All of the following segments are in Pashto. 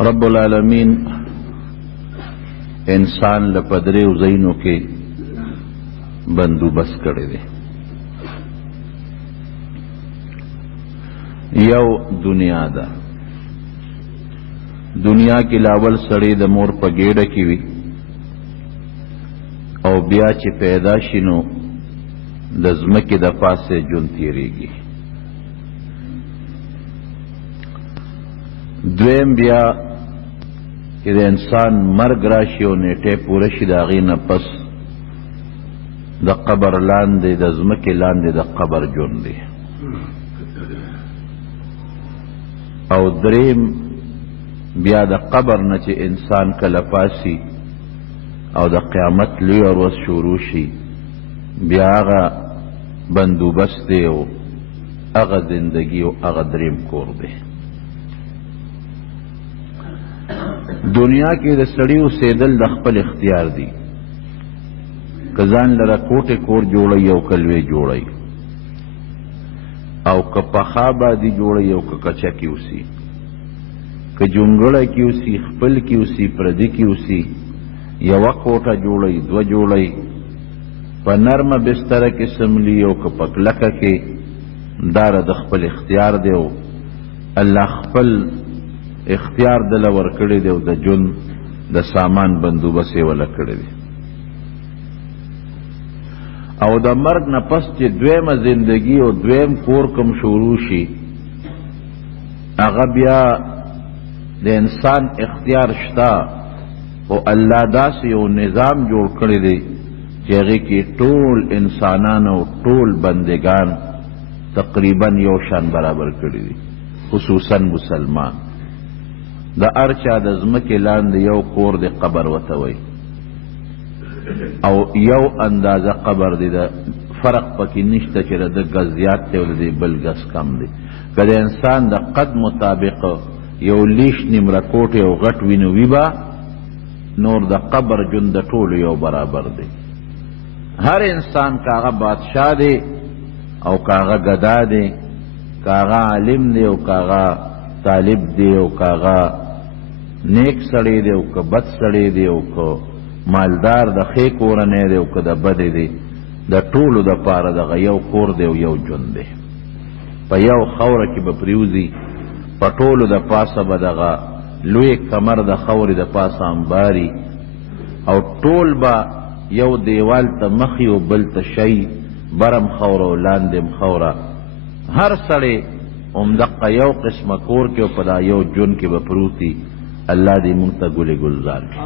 رب العالمین انسان لپدریو زینو کې بندوبست کړی دی. یو دنیا ده. دنیا کې لاول سړی د مور په ګېډه کې وي او بیا چې پیدا شي نو د ځمکې د پاسه ژوند تېرېږي. دویم بیا چې د انسان مرګ راشي او نیټه پوره شي د هغې نه پس د قبر لاندې د ځمکې لاندې د قبر ژوند دی. او دریم بیا د قبر نه چې انسان کله پاسي او د قیامت لوی ورځ شروع شي بیا هغه بندوبست دی او هغه زندگی او هغه دریم کور دی. دنیا کې د سړي اوسېدل د خپل اختیار دی. که ځان لره کوټې کور جوړوي او که لوی جوړوي او که پخا بادي جوړوي او که کچه کې اوسي، که جونګړه کې اوسي، خپل کې اوسي، پردي کې اوسي، یوه کوټه جوړوي، دوه جوړوي، په نرمه بستره کې سملي او که په کلکه کې، دا د خپل اختیار دی او الله خپل اختیار دله ورکړی دی او د ژوند د سامان بندوبست یې وله کړی دی. او د مرګ نه پس چې دویمه زندگی او دویم کور کوم شروع شي هغه بیا د انسان اختیار شته او الله داسې یو نظام جوړ کړی دی چې هغې کې ټول انسانان او ټول بندگان تقریبا یو شان برابر کړي دي، خصوصا مسلمان. د هر چا د ځمکې لاندې یو کور د قبر ورته وایي او یو اندازه قبر دی، د فرق پکې نشته چې د ګز زیات دی او د بل ګز کم دی. که د انسان د قد مطابق یو لیش نیمره کوټې او غټ وینو وي به نور د قبر ژوند د ټولو یو برابر دی. هر انسان که هغه بادشاه دی او که هغه ګدا دی، که هغه عالم دی او که هغه طالب دی او که هغه نیک سړی دی او که بد سړی دی او که مالدار د ښې کورنۍ دی او که د بدې دی، د ټولو دپاره دغه یو کور دی او یو ژوند دی. په یو خوره کې به پریوځي، په ټولو د پاسه به دغه لوی کمر د خورې د پاسه انباري او ټول به یو دیوال ته مخي او بل ته شی، برم خوره او لاندې خوره. هر سړی همدقه یو قسمه کور کې او په دا یو ژوند کې به پروتي. الله دې موږ ته ګلې ګلزار کړي.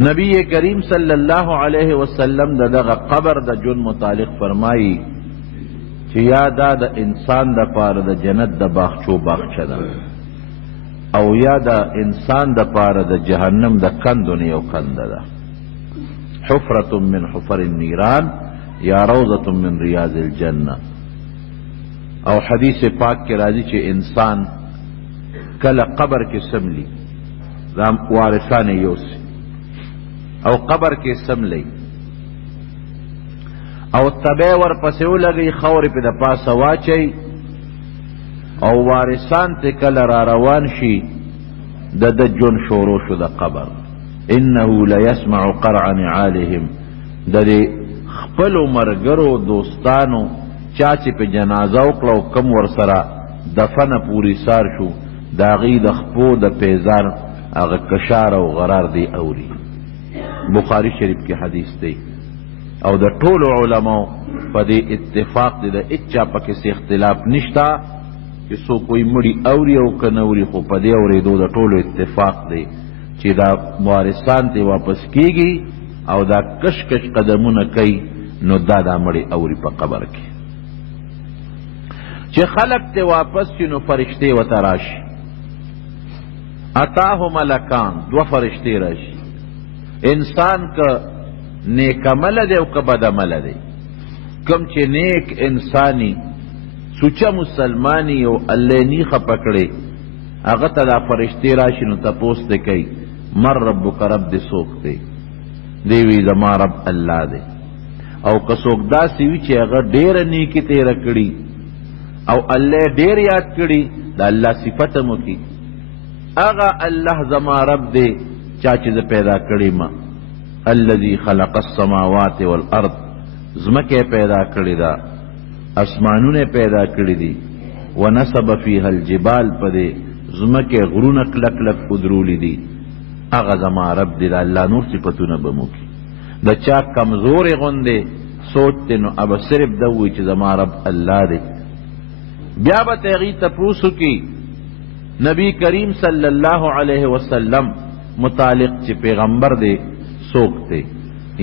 نبی کریم صلی الله علیه وسلم دغه قبر د ژوند متعلق فرمایي چې یا دا د انسان د پاره د جنت د باغچو باغچه ده او یا د انسان د پاره د جهنم د کندو نه یو کنده ده. حفرة من حفر النیران یا روضة من ریاض الجنه. او حدیث پاک کې راځي چې انسان کله قبر کې سملی رام وارثان یوسي او قبر کې سملی او تبه ورپسې ولګي خورې په د پاسه واچي او وارثان ته کله را روان شي د ژوند شروع شو د قبر. انه لیسمع قرع نعالهم، د خپلو مرګرو دوستانو چا چې په جنازه وکړه او کم ورسره دفنه پوری سار شو د هغې د خپو د پیزار هغه کشار او غرار دی اوري. بخاري شریف کې حدیث دی او د ټولو علماو په دې اتفاق دی، د هیچا پکې څه اختلاف نشته چې څوک کوئی مړي اوري او که نه اوري، خو په دې اورېدو د ټولو اتفاق دی چې دا وارثان ته واپس کیږي او دا کش کش قدمونه کوي نو دا مړي اوري په قبر کې. چې خلق ته واپس شي نو فرشتې ورته راشي. اتاه ملکان، دوه فرشتې راشي. انسان که نیک عمله دی او که بد عمله دی، کم چې نیک انسانی سوچه مسلمانی او الله نی خپه کړي هغه ته دا فرشتې راشي نو تپوس ته کوي من ربک، رب دې څوک دی؟ دی وی زما رب الله دی. او که څوک داسې وي چې هغه ډېره نیکي تېره کړي او الله ډېر یاد کړي دا اللہ صفتمو کی اغا اللہ زما رب دے چاچیز پیدا کری ما الذي خلق السماوات والارض زمکے پیدا کری دا اسمانون پیدا کری دی ونصب فیها الجبال پدے زمکے غرون کلک لک ادرولی دی اغا زما رب دی دا اللہ نور صفتون بمو کی دا چا کمزور غندے سوچتے نو اب صرف دوئی چی زما رب اللہ دے بیا با تیغی تپوسو کی نبی کریم صلی اللہ علیہ وسلم متعلق چی پیغمبر دے سوکتے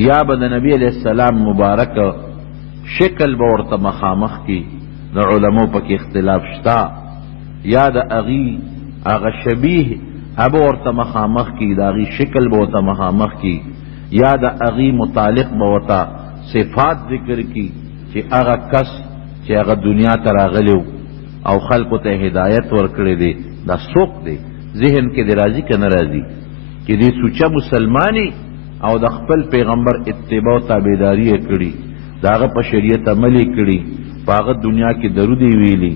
یا با دا نبی علیہ السلام مبارک شکل بورتا مخامخ کی دا علماء پاک اختلاف شتا یا دا اغا شبیح ابورتا مخامخ کی دا اغی شکل بورتا مخامخ کی یا دا اغی متعلق بورتا صفات ذکر کی چی اغا کس چی اغا دنیا تراغلیو او خلقو تے ہدایت ورکڑے دے دا سوک دے ذہن کے دے راضی کا نرازی کہ دے سوچا مسلمانی او دا خپل پیغمبر اتباع تابیداری کری دا اغا پا شریعت عملی کری پا اغا دنیا کی درودی ویلی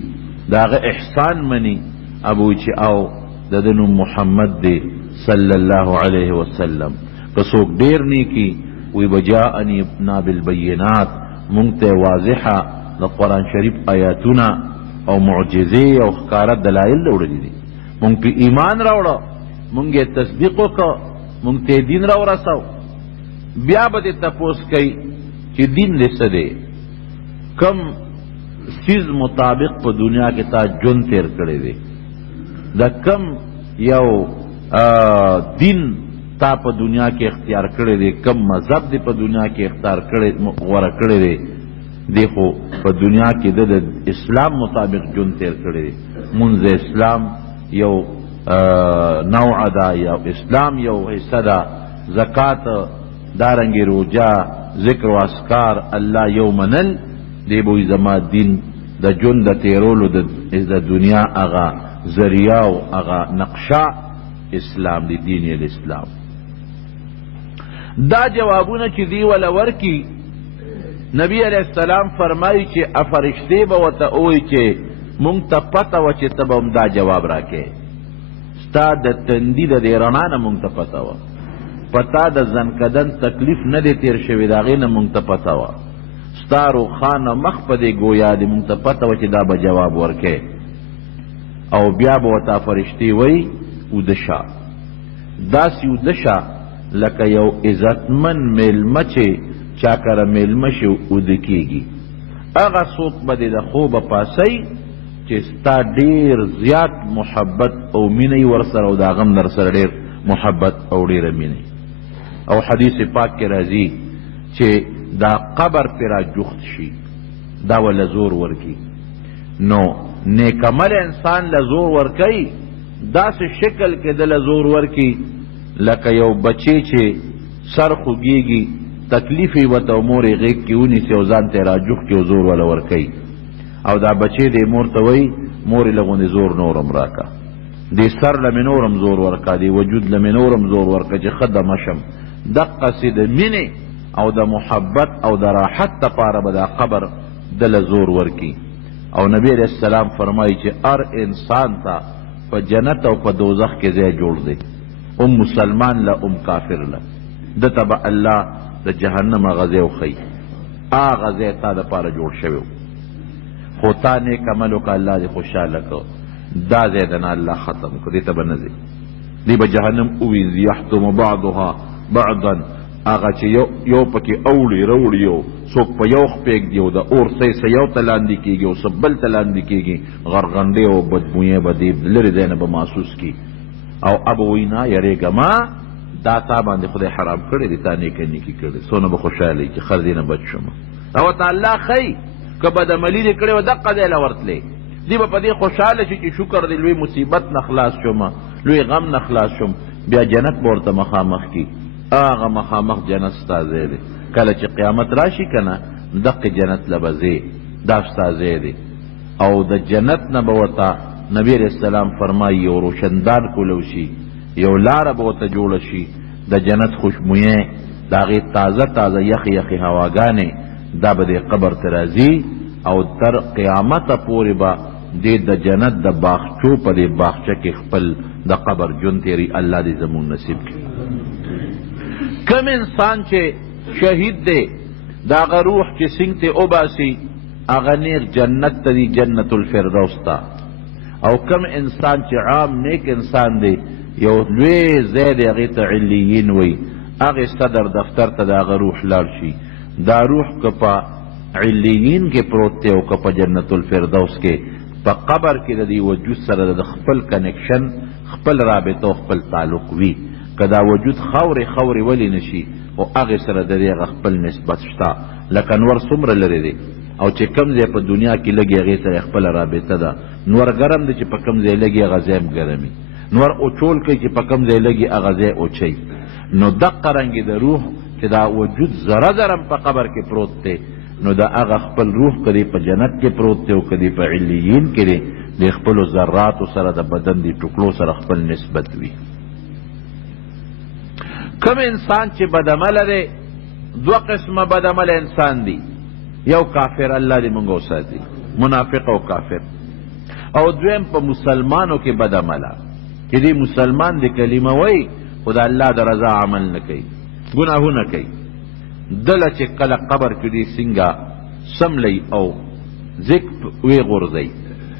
دا اغا احسان منی ابو چی او دا دنو محمد دے صلی اللہ علیہ وسلم کسوک دیر نی کی وی بجاءنی ابنا بالبینات منگتے واضحا دا قرآن شریف آیاتونا او معجزے او خکارت دلائل دوڑی دی منگ پی ایمان روڑا منگے تصدیقو کا منگتے دین رو رساو بیا با دی تپوس کئی چی دین دے سدے کم سیز مطابق پا دنیا کے تا جن تیر کرے دے دا کم یو دین تا پا دنیا کے اختیار کرے دے کم مذہب دے پا دنیا کے اختیار کرے غورا کرے دے دیکھو پا دنیا کی دا اسلام مطابق جن تیر کرے دے منز اسلام یو نوع دا یا اسلام یو حصہ دا زکاة دارنگی روجہ ذکر و اسکار اللہ یو منل دے بوی زما دین دا جن دا تیرولو دا دنیا اغا ذریعہ و اغا نقشہ اسلام دی دین الاسلام دا جوابونا چی دی ولور کی نبی علیہ السلام فرمائی چی افرشتے با وطا اوئی چی منگتا پتا و چی تبا ام دا جواب راکے ستا دا تندی دا دیرانانا منگتا پتا و پتا دا زنکدن تکلیف ندے تیر شوی داغینا منگتا پتا و ستا روخان مخ پا دے گویا دی منگتا پتا و چی دا با جواب ورکے او بیا با وطا فرشتے وی ودشا دا سی ودشا لکه یو عزتمن میلمه چې چاکره میلمه شي ودکیږي هغه څوک به د خوبه پاسی چې ستا ډیر زیات محبت او مینه ورسره او د هغه در سره ډیر محبت او ډیره مینه او حدیث پاک کې راځي چې دا قبر پر جوخت شي دا ول زور ورکی نو نیکمل انسان لزور ورکی دا سے شکل کې دل زور ورکی لکه یو بچی چې سر خوږیږي تکلیفی وته مور غیږ کې ونیسي او ځان ته راجوخ کې زور ولا ورکی او دا بچی د مور ته وی مور لغونې زور نورم راکا دی سر لمن نورم زور ورکا دی وجود لمن نورم زور ورکا چې خدمه شم دقه سي د مینې او د محبت او د راحت لپاره به دا قبر دل زور ورکی او نبی علیہ السلام فرمایي چې هر انسان ته په جنت او په دوزخ کې ځای جوړ دی مسلمان لا کافر لا دته به الله د جهنم غزه او خی غزه تا د پاره جوړ شوی خو تا نیک عملو کا الله دې خوشاله کو دا زیدنا الله ختم کو دې ته بنځي دی به جهنم او وی یحتم بعضها بعضا هغه چې یو پکې اوړي روړي یو څوک په یو خپېږ دی او د اور سې یو تلاندې کېږي او سبل تلاندې کېږي غرغنډې او بدبویې به دې لرې ځای نه به محسوس کی او ابو وینا یریګه ما دا تا باندې خدای حرام کړی دی تا نیکه نیکي کړی سونه به خوشحالي چې خر دې نه بچ شم او تعالی خی که بدعملي دې کړې و دقه ځای له ورتلې دی به په دې خوشحاله شي چې شکر دې لوی مصیبت نه خلاص شم لوی غم نه خلاص شم بیا جنت به ورته مخامخ کی هغه مخامخ جنت ستا ځای دی کله چې قیامت راشي که نه دقې جنت له به ځې دا ستا ځای دی او د جنت نه به ورته نبی علیہ السلام فرمائی یو روشندار کولو شي یو لاره به ورته جوړه شي د جنت خوشبویې د هغې تازه تازه یخې یخې هواګانې دا به د قبر ته راځي او تر قیامته پورې به دې د جنت د باغچو په دې باغچه کې خپل د قبر ژوند تیری. الله دې زمون نصیب کړي. کم انسان چې شهید دی دا هغه روح چې سنګ ته وباسي هغه نیک جنت ته دی، جنت الفردوس ته. او کم انسان چې عام نیک انسان دی یو لوی ځای دی هغې ته علیین وی، هغې صدر دفتر ته د هغه روح لاړ شي. دا روح که په علیین کې پروت دی او که په جنت الفردوس کې، په قبر کې د دې وجود سره د خپل کنیکشن، خپل رابطه او خپل تعلق وي. که دا وجود خورې ولی نشي او هغې سره د دې هغه خپل نسبت شته. لکه نور څومره لرې دی او چې کم ځای په دنیا کې لګي هغې سره خپله رابطه ده. نور ګرم دی چې په کم ځای لګي هغه ځای هم ګرمي. نور اوچول کوي چې په کم ځای لګي هغه ځای اوچوي. نو دقه رنګې د روح چې دا وجود ذره ذره په قبر کې پروت دی، نو دا هغه خپل روح کدی په جنت کې پروت دی او کدی په علیین کې دی، د خپلو ذراتو سره د بدن دی ټوکړو سره خپل نسبت وي. کم انسان چې بدعمله دی، دوه قسمه بدعمله انسان دی. یو کافر، الله دې موږ وساتي، منافق او کافر. او دویم په مسلمانو کې بدعمله چې دی مسلمان دی کلمه وی خو د الله د رضا عمل نه کوي، ګناهونه کوي. دله چې کله قبر کې دی څنګه سملی او ذکر وی غورځي.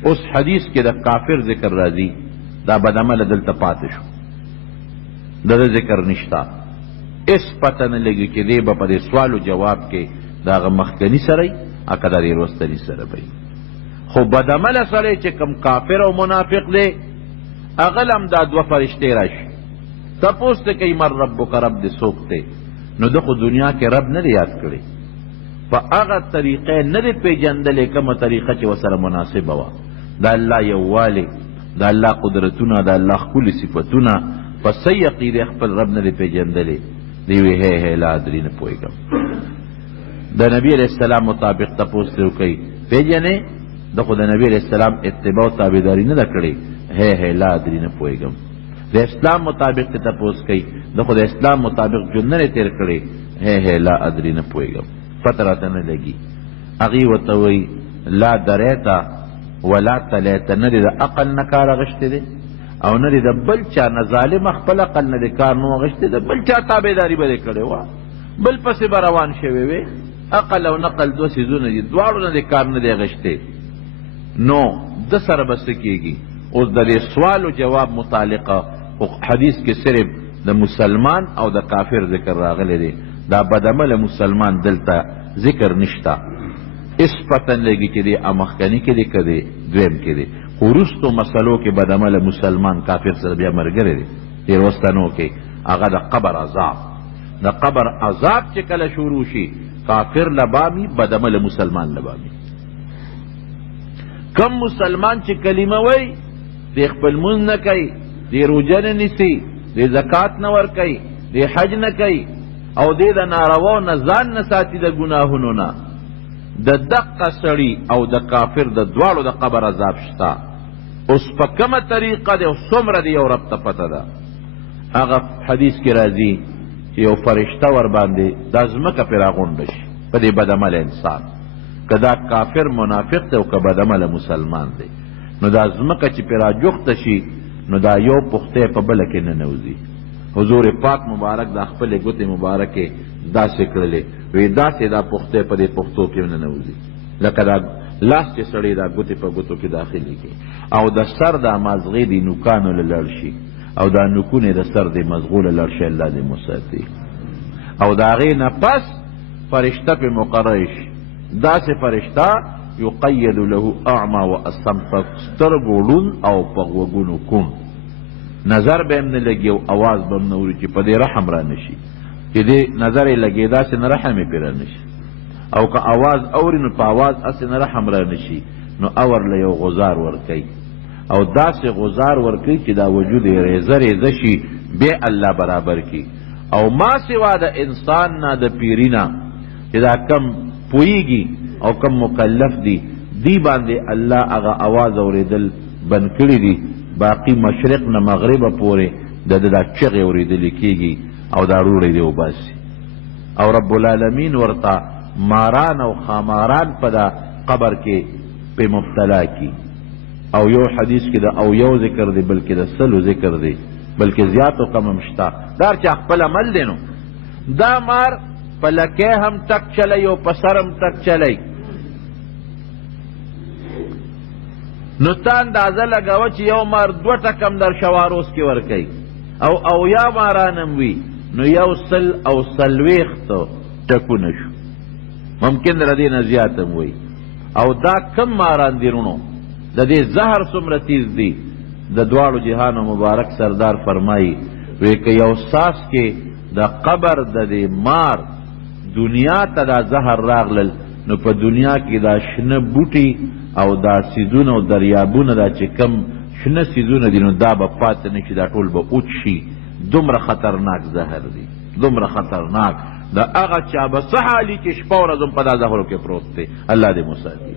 اوس حدیث کې د کافر ذکر راځي، دا بدعمله دلته پاتې شو، د ذکر نشتا. اس پته نه لګي چې دی به په دې سوالو جواب کې د هغه مخکني سره اکه د وروستني سره وي. خو بدعمله سړی چې کم کافر او منافق دی هغه هم دا دوه فرشتې راشي تپوس ته کوي من ربک، رب دې څوک دی؟ نو د خو دنیا کې رب نه دی یاد کړی، په هغه طریقې نه دی پیژندلې کومه طریقه چې ورسره مناسبه وه. د الله یووالی، د الله قدرتونه، د الله ښکلي صفتونه په صحیح عقیدې خپل رب نه دی پیژندلې. دی وی هی لا ادري، نه پوهېږم. د نبی علیہ السلام مطابق تپوس ته وکړئ پیژنې؟ د خو د نبی علیہ السلام اتباع او تابعداري نه ده کړې، هی لا ادري، نه پوهېږم. د اسلام مطابق ته تپوس کوي، د خو د اسلام مطابق ژوند نه تیر کړی، هی لا ادري، نه پوهېږم، پته راته نه لګي. هغې ورته وایي لا دریته ولا تلیته، نه دې د عقل نه کار اخیستی دی او نه دې د بل چا نه، ظالم خپل عقل نه دې کار نو اخیستی، د بل چا تابعداري به دې کړې وه، بل پسې به روان شوی وې. عقل او نقل دوه څیزونه دي، دواړو نه دې کار نه دی اخیستی. نو د سره به څه کېږي؟ اوس د دې سوال و جواب متعلقه حدیث کې صرف د مسلمان او د کافر ذکر راغلی دی، دا بدعمله مسلمان دلته ذکر نشته. اس پتن لګي چې دی مخکني کې دی که دی دویم کې دی. خو وروستو مسلو کې بدعمله مسلمان کافر سره بیا ملګری دی. تېر وستنو کې هغه د قبر عذاب، د قبر عذاب چې کله شروع شي کافر لبامي، بدعمله مسلمان لبامي. کم مسلمان چې کلمه وی دی خپل مونځ نه کوي، دی روژه نه نیسي، دی زکات نه ورکوي، دی حج نه کوي او دی د نارواو نه ځان نه ساتي، د ګناهونو نه. د دقه سړي او د کافر د دواړو د قبر عذاب شته. اوس په کومه طریقه دی او څومره دی یو رب ته پته ده. هغه حدیث کې راځي چې یو فرشته ور باندې دا ځمکه پرې راغونډه شي په دې بدعمله انسان، که دا کافر منافق دی او که بدعمله مسلمان دی. نو دا ځمکه چې پرې راجوخته شي نو دا یو پختی په بله کې ننوځي. حضور پاک مبارک دا خپلې ګوتې مبارکې داسې کړلې، وی داسې دا پختی په دې پښتو کې ننوځي لکه دا لاس چې سړی دا ګوتې په ګوتو کې داخلي کې، او د سر دا مازغې د نوکانو له لړ شي او دا نوکونه د سر د مزغو له لړ شي، الله دې مساتي. او د هغې نه پس فرشته پې مقرر شي، داسې فرشته یقید له اعما و اصم، په سترګو ړوند او په غوږونو کوڼ، نظر به هم نه لګي او اواز به هم نه اوري چې په دې رحم را نشي، چې دې نظر یې لګي داسې نه رحم یې پرې را نشي، او که اواز اوري نو په اواز هسې نه رحم را نشي، نو اور له یو غزار ورکوي او داسې غزار ورکوي چې دا وجود یې ریزه ریزه شي، بیا الله برابر کی. او ما سوا د انسان نه د پیرینا چې دا کم پوهیږي او کم مکلف دی، دی باندې الله هغه اواز اوریدل بند کړي دي، باقی مشرق نه مغربه پورې د دا چغې اوریدل کېږي او دا روړی دی وباسي. او رب العالمین ورته ماران او خاماران په دا قبر کې په مبتلا کی، او یو حدیث کې د او یو ذکر دی بلکې د سلو ذکر دی بلکې زیات او کم مشتا دار چې خپل عمل دی نو دا مار په لکې هم تک چلی او په سر هم تک چلی نو تا اندازه لګوه چې یو مار 2 ټکم در شواروس کې ورکوي او یا مارانم وي نو یو سل او سلویختو ټکونه شو ممکن در دې نه زیاتم وي او دا کم ماران دي رونو د دې زهر څومره تیز دي د دواړو جهانو مبارک سردار فرمایي وی که یو ساس کې د قبر د دې مار دنیا ته دا زهر راغلل نو په دنیا کې دا شنه بوټي او دا سیزونه او دریابونه دا چې کم شنه سیزونه دي نو دا به پاتې نه شي دا ټول به اوچ شي دومره خطرناک زهر دی دومره خطرناک دا هغه چا به څه حالي چې شپه ورځ په دا زهرو کې پروت دی الله دې مساتي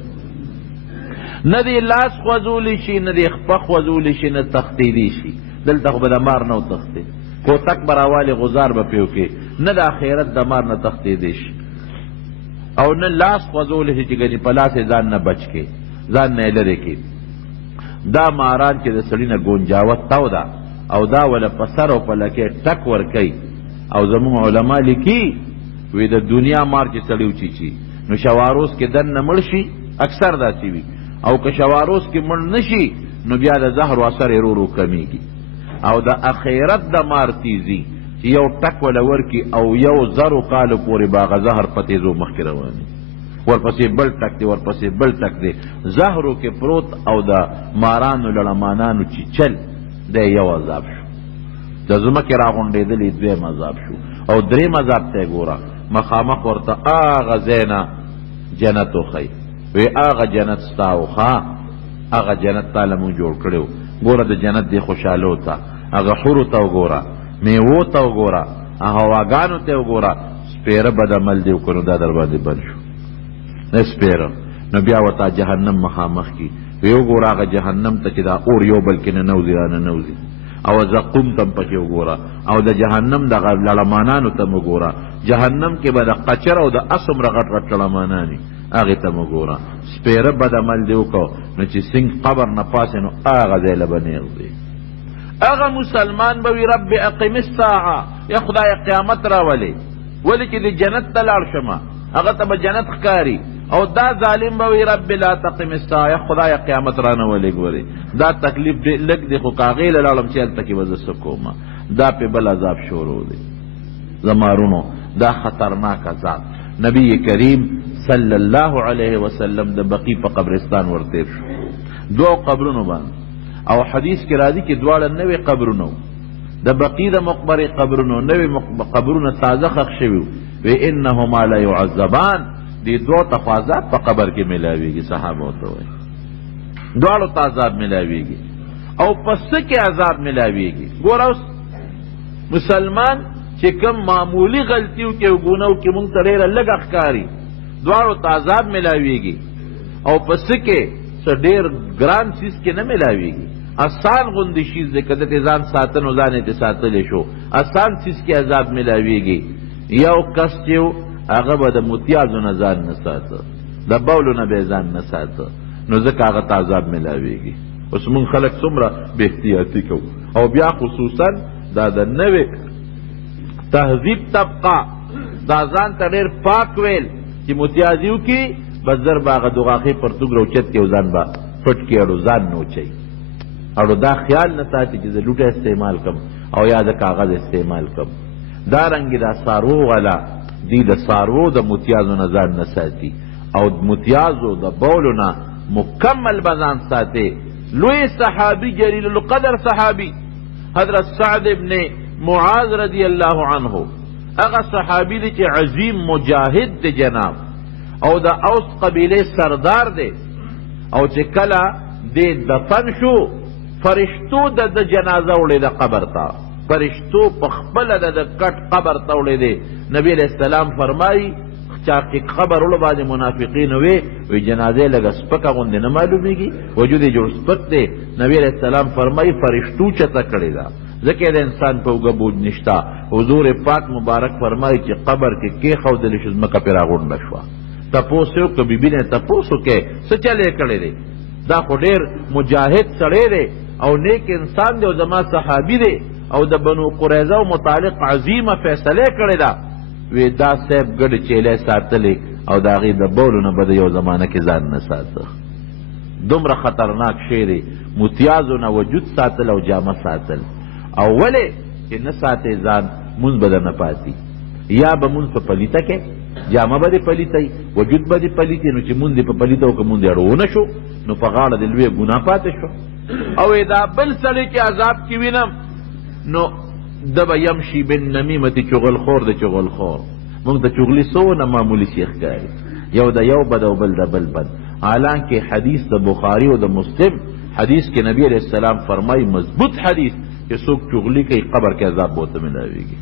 نه دی لاس خوځولی شي نه دی خپه خوځولی شي نه تختیدی شي دلته خو به د مار نه و تختې کوتک به راوالې غزار به پیو کې نه د آخرت د مار نه تختیدی شي او نه لاس خوځولی شي چې ګنې په لاس یې ځان نه بچ کې ځان نه یې لرې کې دا ماران چې د سړي نه ګونجاوت تاو ده او دا ولا په سر او په لکې ټک ورکوي او زموږ علما لیکي وی د دنیا مار چې سړی وچیچي نو شواروس کې دننه مړ شي اکثر داسې وي او که شواروس کې مړ نشي نو بیا د زهر اثر یې رو کمیږي او د اخرت د مار تیزي چې یو ټک ولا ورکي او یو 1000 کالو پورې باغ زهر په تیزو مخکې رواني ورپسې بل ټک دی ورپسې بل ټک دی زهرو کې پروت او د مارانو لړمانانو چې چل دی یو عذاب شو د ځمکې راغونډېدلې دویم عذاب شو او دریم عذاب ته یې ګوره مخامخ ورته هغه ځای نه جنت وښی وی هغه جنت ستا و ښه هغه جنت تا له مونږ جوړ کړی و ګوره د جنت دې خوشحالو ته هغه حورو ته وګوره میوو ته وګوره هواګانو ته وګوره سپېره بد عمل دې وکړو دا در باندې بند شو نه سپېره نو بیا ورته جهنم مخامخ کي وی وګوره هغه جهنم ته چې دا اور یو بلکې نه نوځي را نه نوځي او زقوم ته پکې وګوره او د جهنم دغه لړمانانو ته وګوره جهنم کې به د قچر او د اسمره غټ غټ لړماناني هغې ته وګوره سپېره بد عمل دې وکړو نو چې سنګ قبر نه پاسې نو هغه ځای له به نیغ دی هغه مسلمان به وي رب اقم الساعه یا خدای قیامت راولې ولې چې د جنت ته لاړ شمه هغه ته به جنت ښکاري او دا ظالم به وي رب لا تقم الساعه یا خدای قیامت را نه ولې ګورې دا تکلیف دې لږ دی خو کاغې له لاړم چې هلته کې به زه څه کومه دا پې بل عذاب شروع دی زمارونو دا خطرناک عذاب نبی کریم صلی الله علیه وسلم د بقی په قبرستان ورتیر شو دو قبرونو باندې او حدیث کې راځي چې دواړه نوې قبرونو د بقی د مقبرې قبرونو نوې قبرونه تازه ښخ شوي و انهما لا يعذبان دې دوه تفاضات په قبر کې ملاویږي صحابه ورته وایي دواړو ته عذاب ملاویږي او پس کې عذاب ملاویږي ګوره اوس مسلمان چې کوم معمولی غلطیو کې ګونو کې مونږ ته ډېره لږه ښکاري دواړو ته عذاب ملاویږي او پس کې څه ډېر ګران څیز کې نه ملاویږي آسان غوندې شیز دی که دته ځان ساتنو ځان یې ساتلی شو آسان څیز کې عذاب ملاویږي یو کس چې هغه به د متیازو نه ځان نه ساته د بولو نه به ځان نه ساته نو ځکه هغه ته عذاب ملاویږي اوس مونږ خلک څومره بې احتیاطي کوو او بیا خصوصا دا د نوې تهذیب طبقه دا ځان ته ډېر پاک ویل چې متیازیو کې بس زر به هغه دوغاخې پرتوګ روچت کې او ځان به پټ کې اړو ځان نه وچوي اړو دا خیال نه ساتي چې زه لوټه استعمال کم او یا د کاغذ استعمال کم دارنګې دا څاروو والا دی د څاروو د متیازو نه ځان نه ساتي او متیازو د بولو نه مکمل به ځان ساتي لوی صحابي جلیل القدر صحابي حضرت سعد ابن معاذ رضی الله عنه هغه صحابي دی چې عظیم مجاهد دی جناب او د اوس قبیله سردار دی او چې کله دی دفن شو فرشتو د جنازه وړې د قبر ته فرشتو په خپله د کټ قبر ته وړې دی نبی علیہ السلام فرمایي چا کې قبر وړو باندې منافقین وی جنازه لږه سپکه غوندې نه معلومیږي وجود یې جوړ سپک دی نبی علیہ السلام فرمایي فرشتو چته کړې ده ځکه د انسان په اوږه بوج نشته حضور پاک مبارک فرمایي چې قبر کې کېښودلی شو ځمکه پرې راغونډه شوه تپوس یې وکړه بیبي نه تپوس وکړې څه چل یې کړی دی دا خو ډېر مجاهد سړی دی او نیک انسان دی او زما صحابي دی او د بنو قریظه او متعلق عظیمه فیصله کړې ده. وی دا صاحب ګډ چیلې ساتلې او د هغې د بولو نه به د یو زمانه کې ځان نه ساته. دومره خطرناک شی دی متیازو نه وجود ساتل او جامه ساتل. او ولې چې نه ساتې ځان مونځ به درنه پاتې، یا به مونځ په پلیته کې جامه به دې پلیته وجود به دې پلیته، نو چې مونځ دې په پلیته و که مونځ دې اړونه شو نو په غاړه دې لویه ګناه پاتې شو. او دا بل سړی چې عذاب کې وینم نو د به یمشي بالنمیمة چغل خور د چغل خور. مونږ د چغلي څونه معمولي شیخ ښکاري، یو د یو بد او بل د بل بد. حالانکه حدیث د بخاری او د مسلم حدیث کې نبی علیہ السلام فرمای مضبوط حدیث چې څوک چغلي کوي قبر کې عذاب به ورته ملاویږي.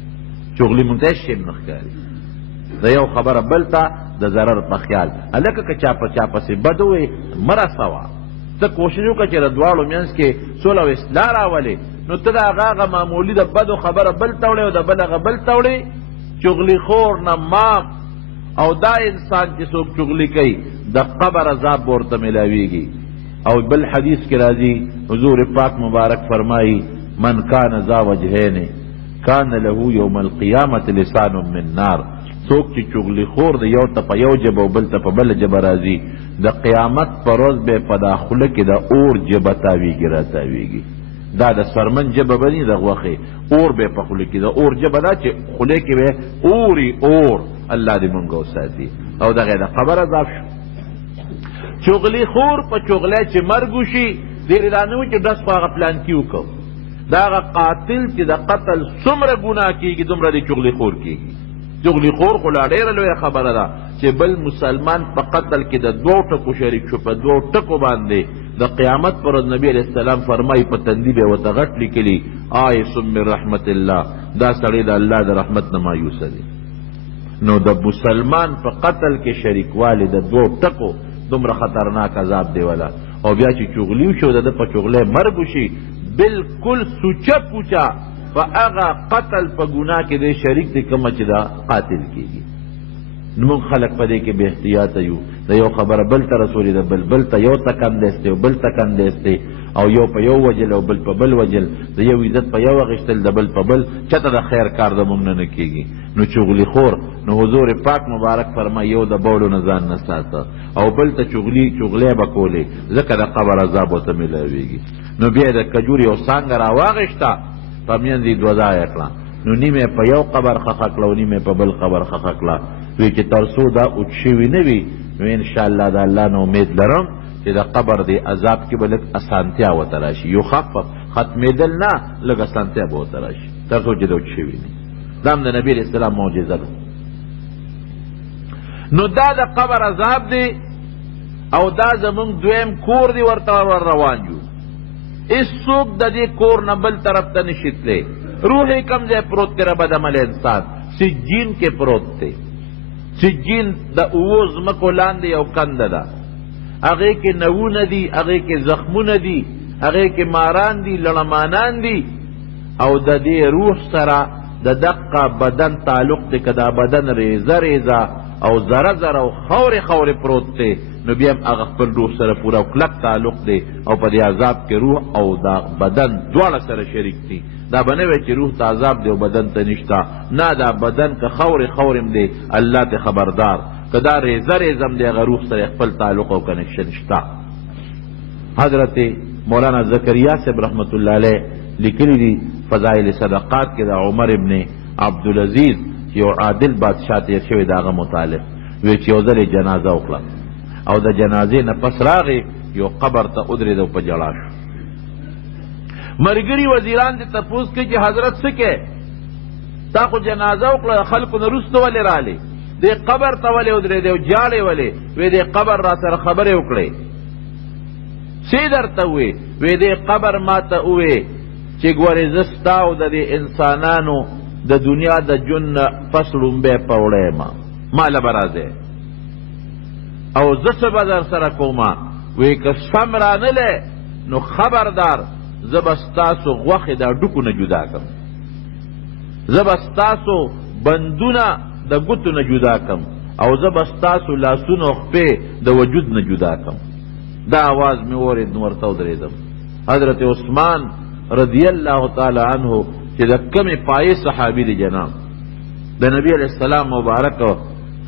چغلي مونږ ته شی نه ښکاري، د یو خبره بل ته د ضرر په خیال. هلکه که چا پسې بد ووایي مه رسوه، ته کوشش وکړه چې د دواړو منځ کې صلح او اصلاح راولې. نو ته د هغه معمولي د بدو خبره بل ته وړې او د بل هغه بل ته وړې. چغلي خور نمام او دا انسان چې څوک چغلي کوي د قبر عذاب ورته ملاویږي. او بل حدیث کې راځي حضور پاک مبارک فرمایي من کان ذا وجهین کان له یوم القیامة لسان من نار. څوک چې چغلي خور د یو ته په یو جبه او بل ته په بل جبه راځي د قیامت په ورځ به په دا خوله کې د اور جبه تاویږي راتاویږي. دا د سرمن جبه به نه د غوښې اور به په خوله کې د اور جبه دا چې خوله کې به اوري اور. الله دې مونږ وساتي. او دغه د قبر عذاب شو. چغلي خور په چغلی چې مرګ وشي ډېر دا نه وي چې ډس خو هغه پلان کې وکړو. دا هغه قاتل چې د قتل څومره ګناه کېږي دومره د چغلي خور کېږي. چغلي خور خو لا ډېره لویه خبره ده چې بل مسلمان په قتل کې د دوو ټکو شریک شو، په دوو ټکو باندې د قیامت پر ورځ نبی علیہ السلام فرمایي په تندي به ورته غټ لیکلي آیس من رحمت الله، دا سړی د الله د رحمت نه مایوسه دی. نو د مسلمان په قتل کې شریکوالی د دوو ټکو دومره خطرناک عذاب دی ولا. او بیا چې چغلی وشي او د ده په چغلی مرګ وشي بلکل سوچه پوچه په هغه قتل په ګناه کې دی شریک دی کومه چې دا قاتل کېږي. نو موږ خلک په دې کې بې احتیاطه یو، د یو خبره بل ته رسولې ده، بل ته یو تکندیستی او بل تکندیستی او یو په یو وجل او بل په بل وجل، د یو عزت په یو اخیستل د بل په بل. چته د خیر کار د موږ نه کېږي. نو چغلي خور نو حضور پاک مبارک فرمایي یو د بولو نه ځان نه ساته او بل ته چغلی به کولې ځکه د قبر عذاب ورته میلاویږي. نو بیا د کجور یو څانګه راواغېشته په منځ یې دوه ځایه کړه. نو نیمه په یو قبر خښه کړه او نیمه په بل قبر خښه کړه. وی چې تر څو دا اوچ شوي نه وي نو انشاءالله د الله نه امید لرم چې د قبر د عذاب کې به لږ اسانتیا ورته راشي. یو ختمېدل نه لږ اسانتیا به ورته راشي تر څو چې دا اوچ شوي نه. دا هم د نبي علیه السلام معجزه ده. نو دا د قبر عذاب دی او دا زمونږ دویم کور دی ورته روان یو. هېڅوک د دې کور نه بل طرف ته نشي تللی. روح یې کوم ځای پروت دی رب عمل انسان سجین کې پروت دی. سجین د اوو ځمکو لاندې یو کنده ده، هغې کې نوونه دي، هغې کې زخمونه دي، هغې کې ماران دي، لړمانان دي. او د دې روح سره د دقه بدن تعلق دی که دا بدن ریزه ریزه او ذره ذره او خورې خورې پروت دی نو بیا هم هغه خپل روح سره پوره او کلک تعلق دی او په دې عذاب کې روح او دا بدن دواړه سره شریک دي. دا به نه وی چې روح ته عذاب دی او بدن ته نشته، نه دا بدن که خورې خورم دی الله ته خبردار، که دا ریزه ریزم دی هغه روح سره خپل تعلق او کنکشن شته. حضرت مولانا زکریا صاحب رحمت الله علیه لیکلی دي فضائل صدقات کې د عمر ابن عبدالعزیز یو عادل بادشاہ تیر شوی د هغه متعلق وی چې یو ځل یې جنازه وکړه او د جنازې نه پس راغی یو قبر ته ودرېد او په ژړا شو. ملګري وزیران دې تپوس کوي چې حضرت څه کې تا خو جنازه وکړه خلکو نه وروسته ولې رالې دې قبر ته ولې ودرېدې او جاړې ولې؟ وی دې قبر را سره خبرې وکړې. څه درته ووې؟ وی دې قبر ما ته ووې چې ګورې زه ستا او د دې انسانانو د دنیا د ژوند نه پس لومبی په وړی یم، ماله به راځې او زه څه به در سره کومه؟ وی که سم رانلی نو خبردار زه به ستاسو غوښې د ډوکو نه جدا کړم، زه به ستاسو بندونه د ګوتو نه جدا کړم او زه به ستاسو لاسونه او خپې د وجود نه جدا کړم. دا आवाज می ورید نو ورته ودرېدم. حضرت عثمان رضی الله تعالی عنہ چې د کمې پایې صحابي دی جناب، د نبی علیہ السلام مبارک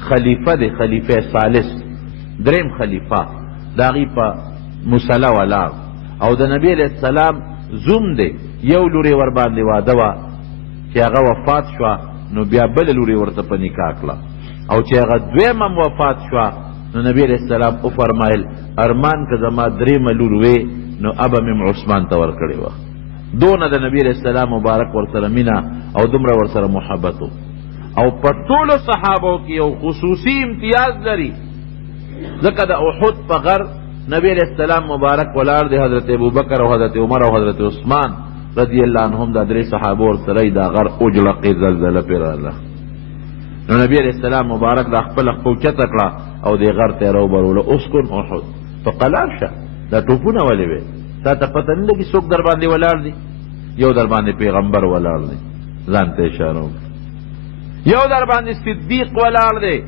خلیفہ دی، خلیفہ ثالث، دریم خلیفہ، د هغې په مصلی ولاړ او د نبی علیہ السلام زوم دی. یو لورې ور باندې واده وه چې هغه وفات شوه، نو بیا بله لورې ورته په نکاح کړه، او چې هغه دویم هم وفات شوه نو نبی علیہ السلام وفرمایل ارمان که زما درېیمه لور وې نو ابه مې عثمان ته ورکړې وه. دونه د نبی علیہ السلام مبارک ورسره مینه او دومره ورسره محبت و. او په ټولو صحابو کې یو خصوصي امتیاز لري، ځکه د احد په غر نبی علیہ السلام مبارک ولاړ دی، حضرت ابوبکر او حضرت عمر او حضرت عثمان رضی الله عنهم دا درې صحابه ورسره دا غر اجلقې زلزله پرې راغله. نو نبی علیہ السلام مبارک دا خپله اوچته کړه او دې غر ته یې راوبلوله، اسکن احد، په قلار شه. دا ټوپونه ولې وې؟ تا ته پته نه لګي څوک در باندې ولاړ دی؟ یو در باندې پیغمبر ولاړ دی، ځان ته اشاره وکړه. یو در باندې صدیق ولاړ دی،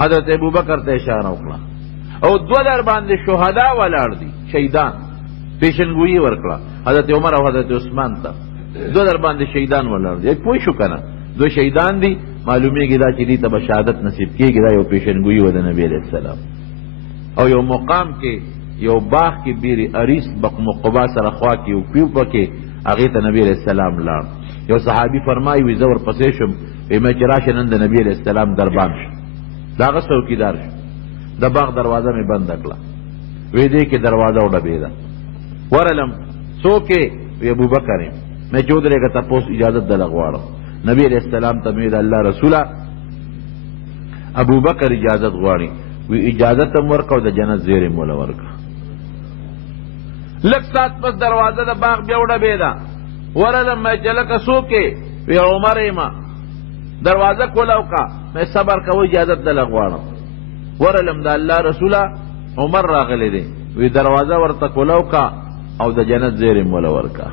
حضرت ابوبکر ته اشاره وکړه. او دو در باندې شهدا ولاړ دي، شهیدان، پیشنګویي ورکړه حضرت عمر او حضرت عثمان ته. دو در باندې شهیدان ولاړ دي. پوه شو کنه؟ دو شهیدان دي، معلومیږي دا چې دې ته به شهادت نصیب کېږي. دا یو پیشنګویي و د نبی علیہ السلام. او یو مقام کې یو باغ کې بیر اریس مقبا سره خوا کې یو پیو پکې، هغې ته نبی علیہ السلام لاړ. یو صحابي فرمایي وي زه ورپسې شم، وایي مې چې راشه نن د نبی علیہ السلام دربان شو. د هغه څوکیدار شو، د باغ دروازه مې بنده کړه، وی دې کې دروازه وډبېده. ورلم څوک یې؟ وی ابوبکر یم. مې چې ودرېږه تپوس اجازت دله غواړم. نبی علیہ السلام ته مې د الله رسوله ابوبکر اجازت غواړي، وی اجازت هم ورکه او د جنت زیری موله ورکه. لږ ساعت پس دروازه د باغ بیا وډبېده. ورلم مې چې لکه څوک یې؟ وی عمر یم. دروازه کولاو کا، مې صبر کوه اجازت دله غواړم. ورلم د الله رسوله عمر راغلی دی، وی دروازه ورته کولاو کا او د جنت زیری موله ورکه.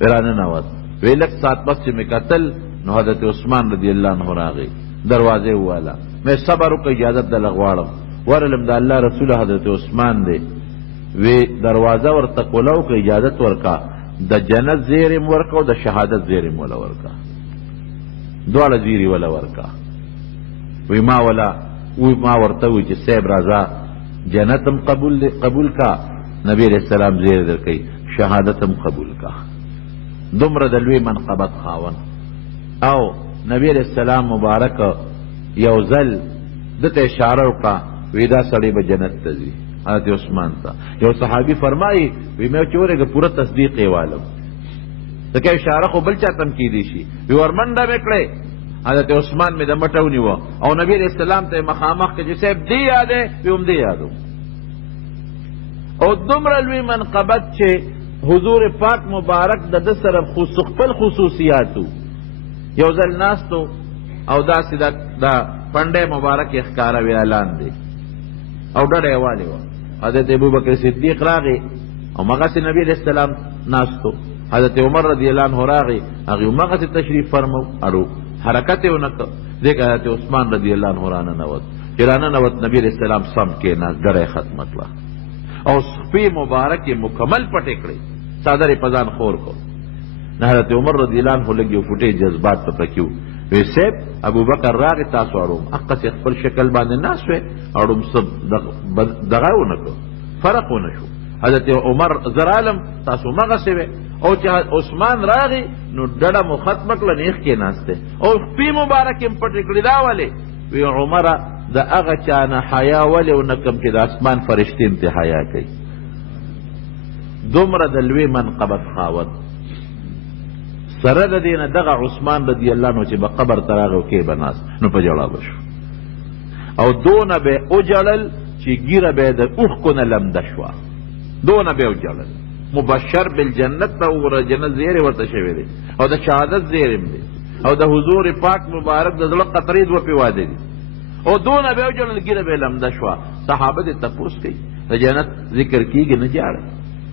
راننوت. وی لږ ساعت پس چې مې کتل نو حضرت عثمان رضی الله عنه راغی، دروازې وواله. مې صبر وکړه اجازت دله غواړم. ورلم د الله رسوله حضرت عثمان دی، وی دروازه ورته کولاو که اجازت ورکا، د جنت زیری م ورکا او د شهادت زیری موله ورکا، دواړه زیری وله ورکا. وی ما ورته وی چې صاحب راځه جنت هم قبول کا، نبی علیہ السلام زیر در کئی، شهادت هم قبول کا. دومره د لوی منقبت خاون. او نبی علیہ السلام مبارک یو ځل دته اشاره وکړه، وی دا سړی به جنت ته ځي. حضرت عثمان ته یو صحابي فرمایي، وی مې چې ورېږه پوره تصدیق یې والم، ځکه اشاره خو بل چا ته هم کیدی شي. وی ورمنډه مې کړې، حضرت عثمان مې د مټه ونیوه او نبی علیہ السلام ته مخامخ که چې صاحب دی یادې، وی هم دی یادو. او دومره لوی منقبت چې حضور پاک مبارک د ده سره خپل خصوصیاتو. یو ځل ناستو او داسې د پنډی مبارک یې ښکاره وی اعلان دی او ډډه یې والې وه. حضرت ابوبکر صدیق راغی او مغسې نبی علیہ السلام ناستو. حضرت عمر رضی الله عنه راغی، هغې مغسې تشریف فرمو، اړو حرکت یې ونه کړ. ځکه حضرت عثمان رضی الله عنه راننوت. چې راننوت نبی علیہ السلام سم کېناست، ډډه یې ختمه کړه او خپې مبارک یې مکمل پټې کړې، څادر یې په ځان خور کړ. نه حضرت عمر رضی الله عنه لږ یو فوټې جذبات په پکې وو. وی صاحب ابوبکر راغی، تاسو اړوم اقصې خپل شکل باندې ناست وې، اړوم څه دغه ونه کړ، فرق ونه شو. حضرت عمر زر عالم تاسو مغسې وې. او چې عثمان راغی نو ډډه مو ختمه کړه، نیغ کېناستی او خپې مبارک یې پټې کړې. دا ولې؟ وی عمره د هغه چا نه حیا ولې ونه کړم چې د اسمان فرشتې م ترې حیا کوي. دومره د لوی منقبت خاوند. سره د دې نه دغه عثمان رضی الله عنه چې به قبر ته راغی او کې به ناست، نو په ژړا به شو او دونه به یې وجړل چې ږیره به یې د اوښکو نه لمده شوه. دونه به یې وجړل. مبشر بالجنت ته وګوره، جنت زیری ورته شوی دی او د شهادت زیری م دی او د حضور پاک مبارک د زړه قطرې دوه پې واده دي. او دونه به یې وجړل، ږیره به یې لمده شوه. صحابه دې تپوس کوي، د جنت ذکر کېږي نه جاړئ،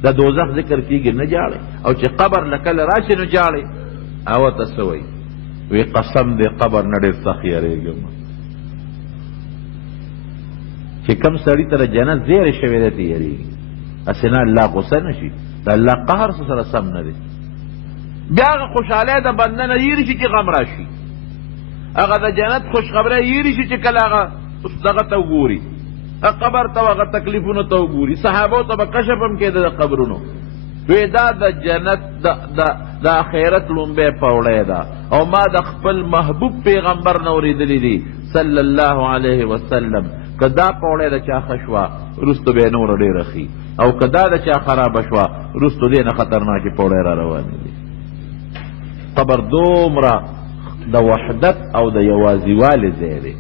د دوزخ ذکر کېږي نه جاړئ، او چې قبر له کله راشي نو جاړئ. او ته څه وایي؟ وی قسم دې قبر نه ډېر سخت یېرېږم. چې کم سړی ته جنت زیری شوی دی ته یریږي اسې نه الله غصه نه شي د الله قهر سره سم نه دی بیا هغه خوشحالی د بنده نه هېر شي چې غم راشي هغه د جنت خوشخبری هېر شي چې کله هغه دغه ته وګوري قبر ته هغه تکلیفونو ته وګوري صحابو ته به کشف هم کېده د قبرونو دوی دا د جنت د آخرت لومبی پوړی ده او ما د خپل محبوب پیغمبر نه اورېدلی دي صلی الله علیه وسلم که دا پوړی د چا ښه شوه وروستو به یې نوره ډېره ښي او که دا د چا خرابه شوه وروستو دې نه خطرناکې پوړی را روانې دي قبر دومره د وحدت او د یوازیوالي ځای دی